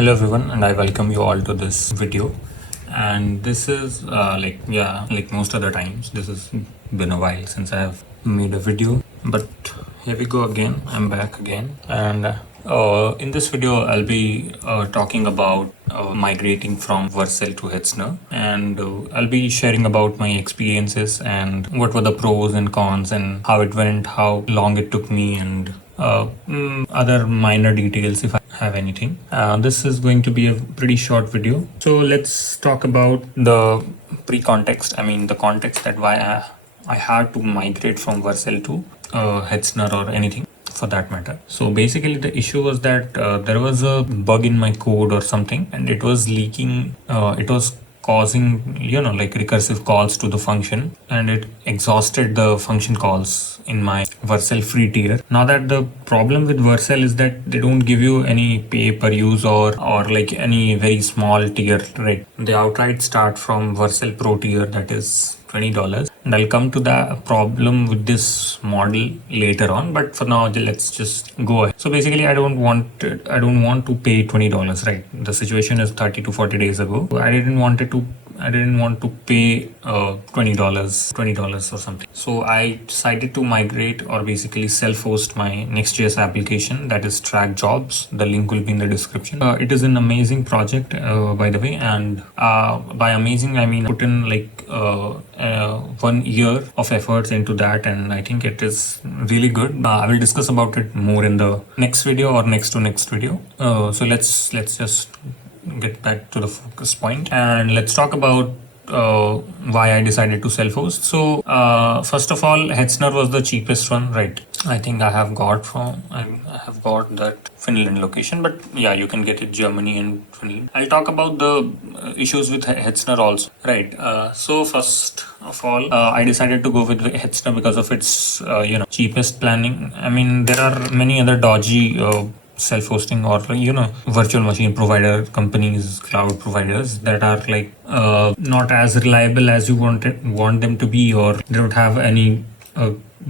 Hello everyone, and I welcome you all to this video. And this is like most other times, this has been a while since I have made a video, but here we go again. I'm back again, and in this video I'll be talking about migrating from Vercel to Hetzner, and I'll be sharing about my experiences and what were the pros and cons and how it went, how long it took me, and other minor details if I have anything. This is going to be a pretty short video. So let's talk about the pre-context. I mean the context that why I had to migrate from Vercel to Hetzner or anything for that matter. So basically the issue was that there was a bug in my code or something, and it was leaking. It was causing like recursive calls to the function, and it exhausted the function calls in my Vercel free tier. Now that the problem with Vercel is that they don't give you any pay per use or like any very small tier, right? They outright start from Vercel Pro tier, that is $20, and I'll come to the problem with this model later on, but for now let's just go ahead. So basically I don't want to pay $20, right? The situation is 30 to 40 days ago. I didn't want to pay $20 or something. So I decided to migrate or basically self-host my Nextjs application, that is Track Jobs. The link will be in the description. It is an amazing project, by the way, and by amazing I mean put in like 1 year of efforts into that, and I think it is really good. I will discuss about it more in the next video or next to next video. So let's just get back to the focus point, and let's talk about why I decided to self-host. So first of all, Hetzner was the cheapest one, right? I think I have got that Finland location, but yeah, you can get it Germany and Finland. I'll talk about the issues with Hetzner also, right? So first of all, I decided to go with Hetzner because of its cheapest planning. I mean, there are many other dodgy self-hosting or virtual machine provider companies, cloud providers that are like not as reliable as you want them to be, or they don't have any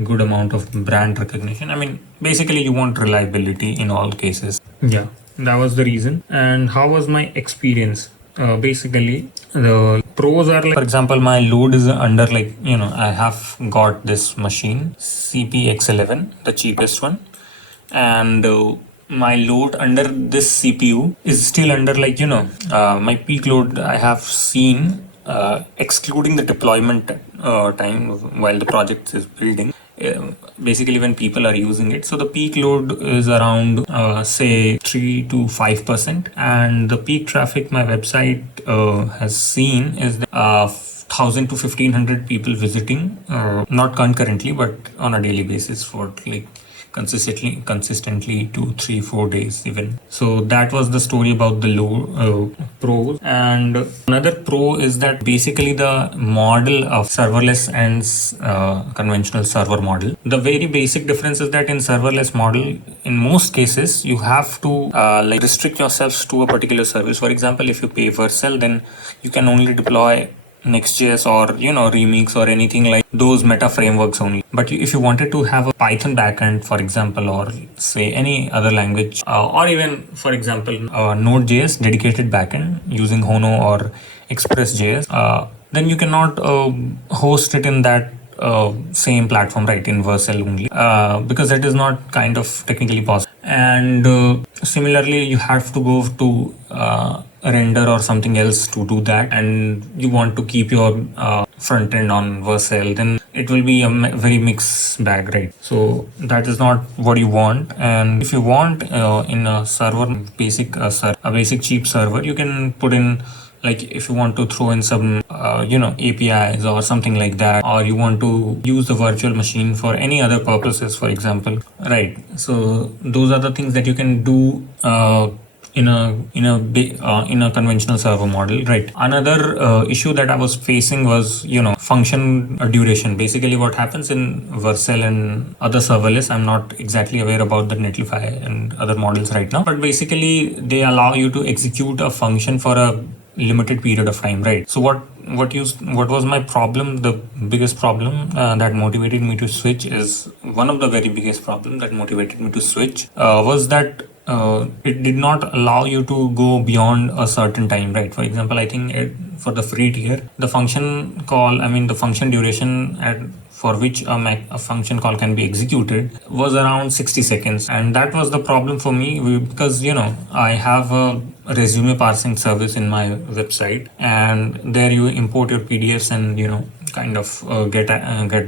good amount of brand recognition. I mean, basically you want reliability in all cases. Yeah, that was the reason. And how was my experience? Basically the pros are like, for example, my load is under like I have got this machine CPX11, the cheapest one, and my load under this CPU is still under like my peak load I have seen, excluding the deployment time while the project is building, basically when people are using it. So the peak load is around say 3 to 5%, and the peak traffic my website has seen is 1,000 to 1,500 people visiting, not concurrently but on a daily basis for like consistently 2, 3, 4 days even. So that was the story about the low pros. And another pro is that basically the model of serverless and conventional server model, the very basic difference is that in serverless model, in most cases you have to like restrict yourselves to a particular service. For example, if you pay Vercel, then you can only deploy Nextjs or Remix or anything like those meta frameworks only. But if you wanted to have a Python backend, for example, or say any other language, or even for example Node.js dedicated backend using Hono or Express.js, then you cannot host it in that same platform, right, in Vercel only, because that is not kind of technically possible. And similarly, you have to go to render or something else to do that, and you want to keep your front end on Vercel, then it will be a very mixed bag, right? So that is not what you want. And if you want in a server a basic cheap server, you can put in, like if you want to throw in some APIs or something like that, or you want to use the virtual machine for any other purposes, for example, right? So those are the things that you can do in a conventional server model, right? Another issue that I was facing was function duration. Basically what happens in Vercel and other serverless, I'm not exactly aware about the netlify and other models right now, but basically they allow you to execute a function for a limited period of time, right? So what was my problem? The biggest problem that motivated me to switch is one of the very biggest problem that motivated me to switch was that it did not allow you to go beyond a certain time, right? For example, I think for the free tier, the function call, I mean the function duration for which a function call can be executed was around 60 seconds, and that was the problem for me because I have a resume parsing service in my website, and there you import your PDFs and kind of get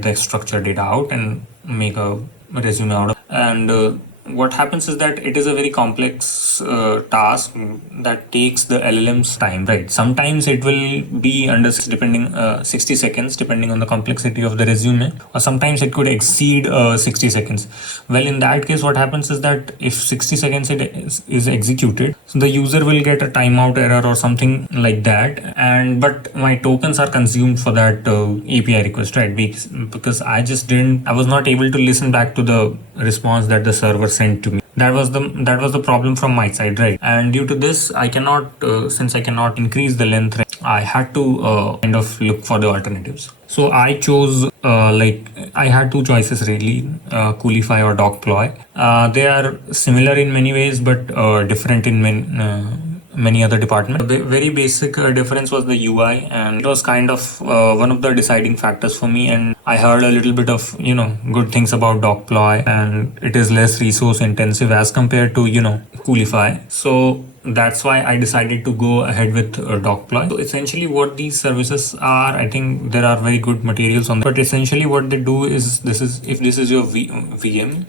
the structured data out and make a resume out of, and what happens is that it is a very complex task that takes the LLM's time, right? Sometimes it will be under depending 60 seconds depending on the complexity of the resume, or sometimes it could exceed 60 seconds. Well, in that case, what happens is that if 60 seconds is executed, so the user will get a timeout error or something like that, and but my tokens are consumed for that API request, right? Because I was not able to listen back to the response that the server sent to me. That was the problem from my side, right? And due to this, I cannot since I cannot increase the length, right, I had to kind of look for the alternatives. So I chose I had two choices really, Coolify or dokploy. They are similar in many ways, but different in many other departments. The very basic difference was the UI, and it was kind of one of the deciding factors for me. And I heard a little bit of good things about dokploy, and it is less resource intensive as compared to Coolify. So that's why I decided to go ahead with dokploy. So essentially what these services are, I think there are very good materials on them, but essentially what they do is if this is your VM,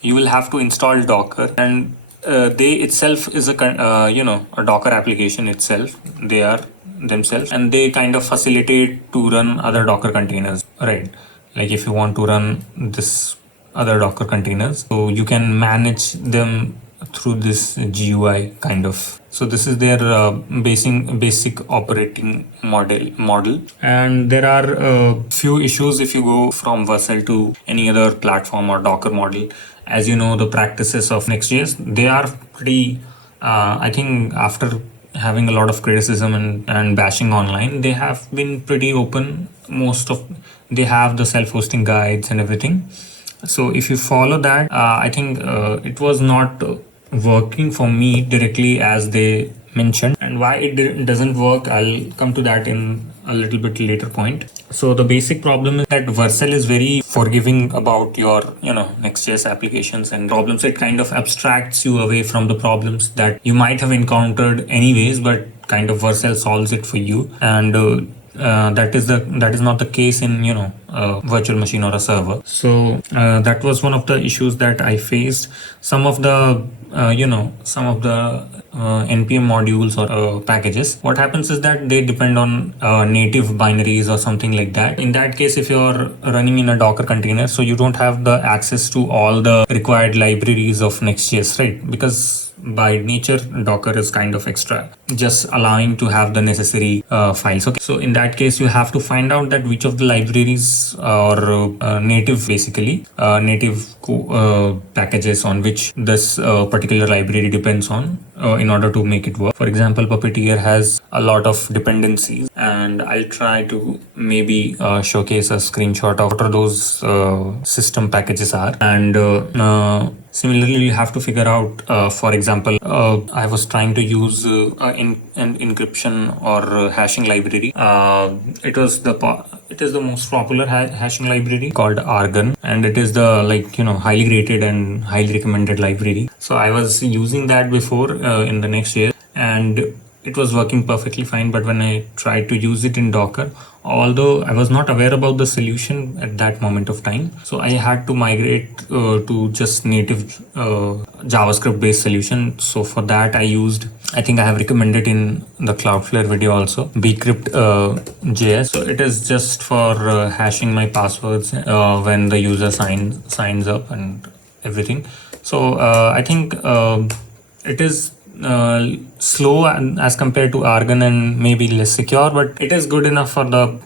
you will have to install Docker, and they itself is a Docker application itself. They are themselves, and they kind of facilitate to run other Docker containers, right? Like if you want to run this other Docker containers, so you can manage them through this GUI kind of. So this is their basic operating model. And there are few issues if you go from Vercel to any other platform or Docker model. As you know, the practices of Nextjs, they are pretty, I think after having a lot of criticism and bashing online, they have been pretty open. They have the self-hosting guides and everything. So if you follow that, I think it was not working for me directly as they mentioned, and why it doesn't work, I'll come to that in a little bit later point. So the basic problem is that Vercel is very forgiving about your Nextjs applications and problems. It kind of abstracts you away from the problems that you might have encountered anyways, but kind of Vercel solves it for you. And that is not the case in a virtual machine or a server. So that was one of the issues that I faced. Some of the npm modules or packages, what happens is that they depend on native binaries or something like that. In that case, if you're running in a Docker container, so you don't have the access to all the required libraries of Nextjs, right? Because by nature Docker is kind of extra, just allowing to have the necessary files. Okay, so in that case you have to find out that which of the libraries or native packages on which this particular library depends on in order to make it work. For example, Puppeteer has a lot of dependencies, and I'll try to maybe showcase a screenshot of what those system packages are. And similarly, you have to figure out, for example, I was trying to use an encryption or hashing library. It is the most popular hashing library called Argon, and it is the highly rated and highly recommended library. So I was using that before in the Nextjs, and it was working perfectly fine. But when I tried to use it in Docker, although I was not aware about the solution at that moment of time, so I had to migrate to just native JavaScript based solution. So for that I think I have recommended in the Cloudflare video also, bcrypt JS. So it is just for hashing my passwords when the user signs up and everything. So I think it is slow as compared to Argon and maybe less secure, but it is good enough for the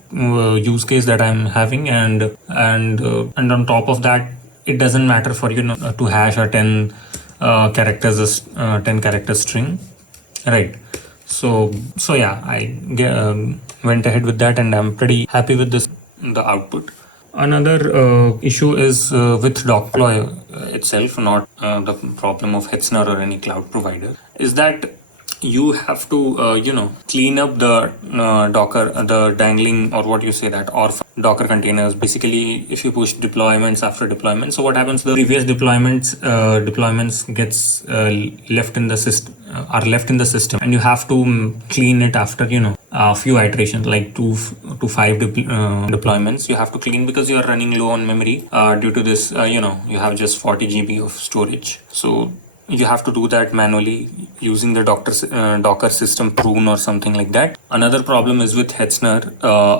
use case that I'm having. And on top of that, it doesn't matter for to hash a 10 character string, right? So yeah, I went ahead with that, and I'm pretty happy with the output. Another issue is with dokploy itself, not the problem of Hetzner or any cloud provider, is that you have to clean up the docker, the dangling, or what you say, that orphan docker containers. Basically, if you push deployments after deployment, so what happens, the previous deployments gets left in the system, are left in the system, and you have to clean it after a few iterations, like 2 to 5 deployments. You have to clean because you are running low on memory due to this. You have just 40 GB of storage, so you have to do that manually using the Docker system prune or something like that. Another problem is with Hetzner.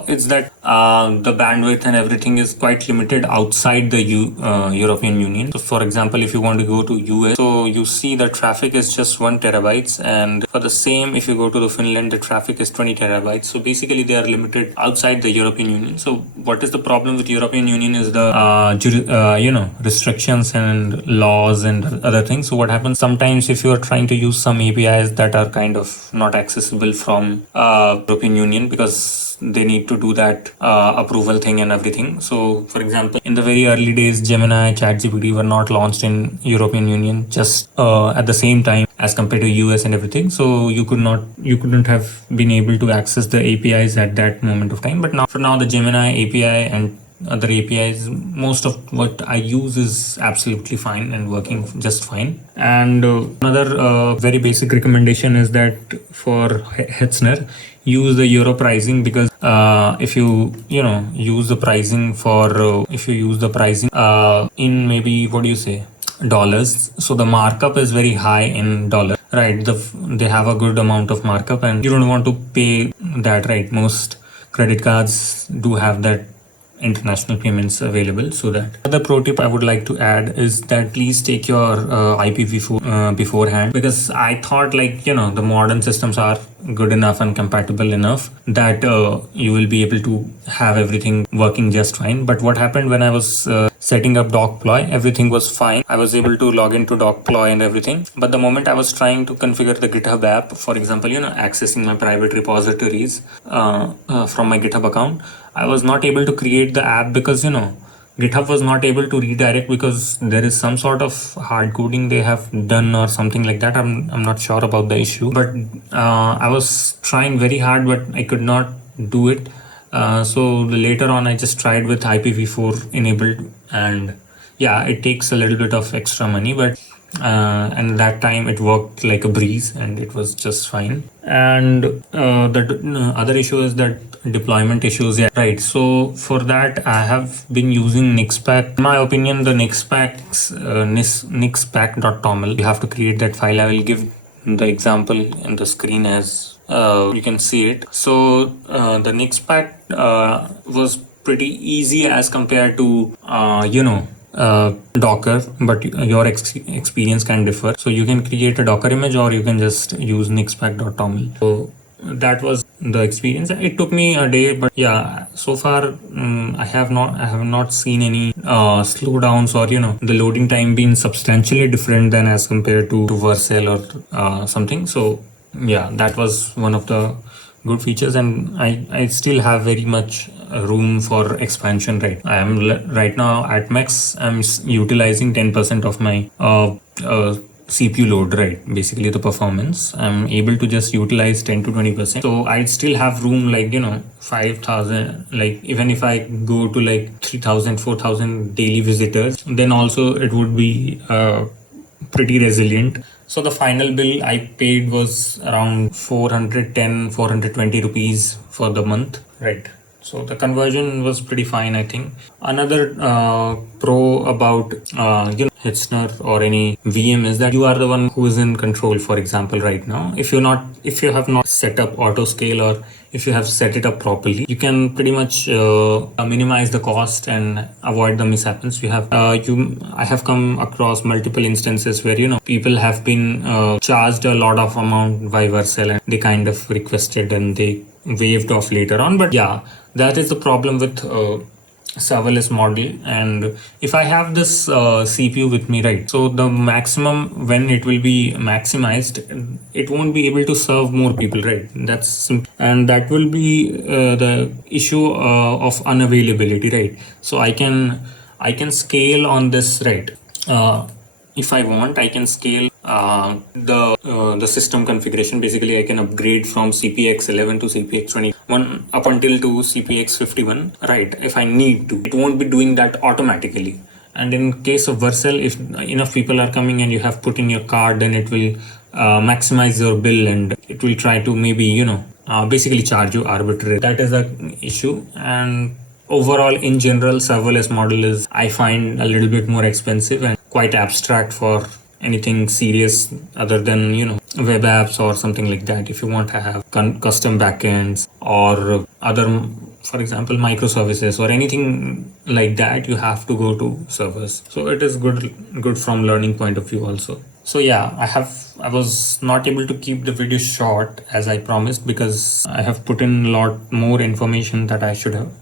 It's that the bandwidth and everything is quite limited outside the European Union. So for example, if you want to go to US, so you see the traffic is just 1 terabytes, and for the same, if you go to the Finland, the traffic is 20 terabytes. So basically they are limited outside the European Union. So what is the problem with European Union is the restrictions and laws and other things. So what happens sometimes, if you are trying to use some APIs that are kind of not accessible from European Union, because they need to do that approval thing and everything. So for example, in the very early days, Gemini, ChatGPT were not launched in European Union just at the same time as compared to US and everything. So you couldn't have been able to access the APIs at that moment of time. But now the Gemini API and other APIs, most of what I use is absolutely fine and working just fine. And another very basic recommendation is that for Hetzner, use the euro pricing, because if you use the pricing for if you use the pricing in maybe, what do you say, dollars, so the markup is very high in dollar, right? They have a good amount of markup, and you don't want to pay that, right? Most credit cards do have that international payments available. So that other pro tip I would like to add is that please take your IPv4 beforehand, because I thought the modern systems are good enough and compatible enough that you will be able to have everything working just fine. But what happened when I was setting up dokploy, everything was fine. I was able to log into dokploy and everything, but the moment I was trying to configure the GitHub app, for example, accessing my private repositories from my GitHub account, I was not able to create the app because GitHub was not able to redirect, because there is some sort of hard coding they have done or something like that. I'm not sure about the issue, but I was trying very hard, but I could not do it. So later on, I just tried with IPv4 enabled, and yeah, it takes a little bit of extra money, but and that time it worked like a breeze and it was just fine. And the other issue is that deployment issues, yeah, right? So for that, I have been using Nixpack. In my opinion, the nixpack.toml, you have to create that file. I will give the example in the screen as you can see it. So the Nixpack was pretty easy as compared to Docker, but your experience can differ. So you can create a Docker image, or you can just use nixpack.toml. So that was the experience. It took me a day, but yeah, so far I have not seen any slowdowns, or the loading time being substantially different than as compared to Vercel or something. So yeah, that was one of the good features, and I still have very much room for expansion, right? I am right now at max. I'm utilizing 10% of my CPU load, right? Basically the performance, I'm able to just utilize 10 to 20%. So I still have room, 5,000, even if I go to 3,000, 4,000 daily visitors, then also it would be pretty resilient. So the final bill I paid was around 420 rupees for the month, right? So the conversion was pretty fine, I think. Another pro about Hetzner or any VM is that you are the one who is in control. For example, right now, if you have not set up auto scale, or if you have set it up properly, you can pretty much minimize the cost and avoid the mishaps. I have come across multiple instances where people have been charged a lot of amount by Vercel, and they kind of requested and they waived off later on. But yeah, that is the problem with serverless model, and if I have this CPU with me, right, so the maximum when it will be maximized, it won't be able to serve more people, right? That's simple. And that will be the issue of unavailability, right? So I can scale on this, right? If I want, I can scale the system configuration. Basically, I can upgrade from CPX 11 to CPX 21 up until to CPX 51. Right, if I need to, it won't be doing that automatically. And in case of Vercel, if enough people are coming and you have put in your card, then it will maximize your bill, and it will try to maybe basically charge you arbitrary. That is the issue. And overall, in general, serverless model is, I find, a little bit more expensive and quite abstract for anything serious other than web apps or something like that. If you want to have custom backends or other, for example, microservices or anything like that, you have to go to servers. So it is good from learning point of view also. So yeah, I was not able to keep the video short as I promised, because I have put in a lot more information that I should have.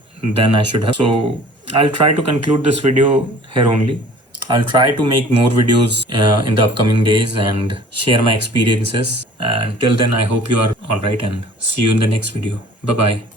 So I'll try to conclude this video here only. I'll try to make more videos in the upcoming days and share my experiences. And till then, I hope you are all right, and see you in the next video. Bye bye.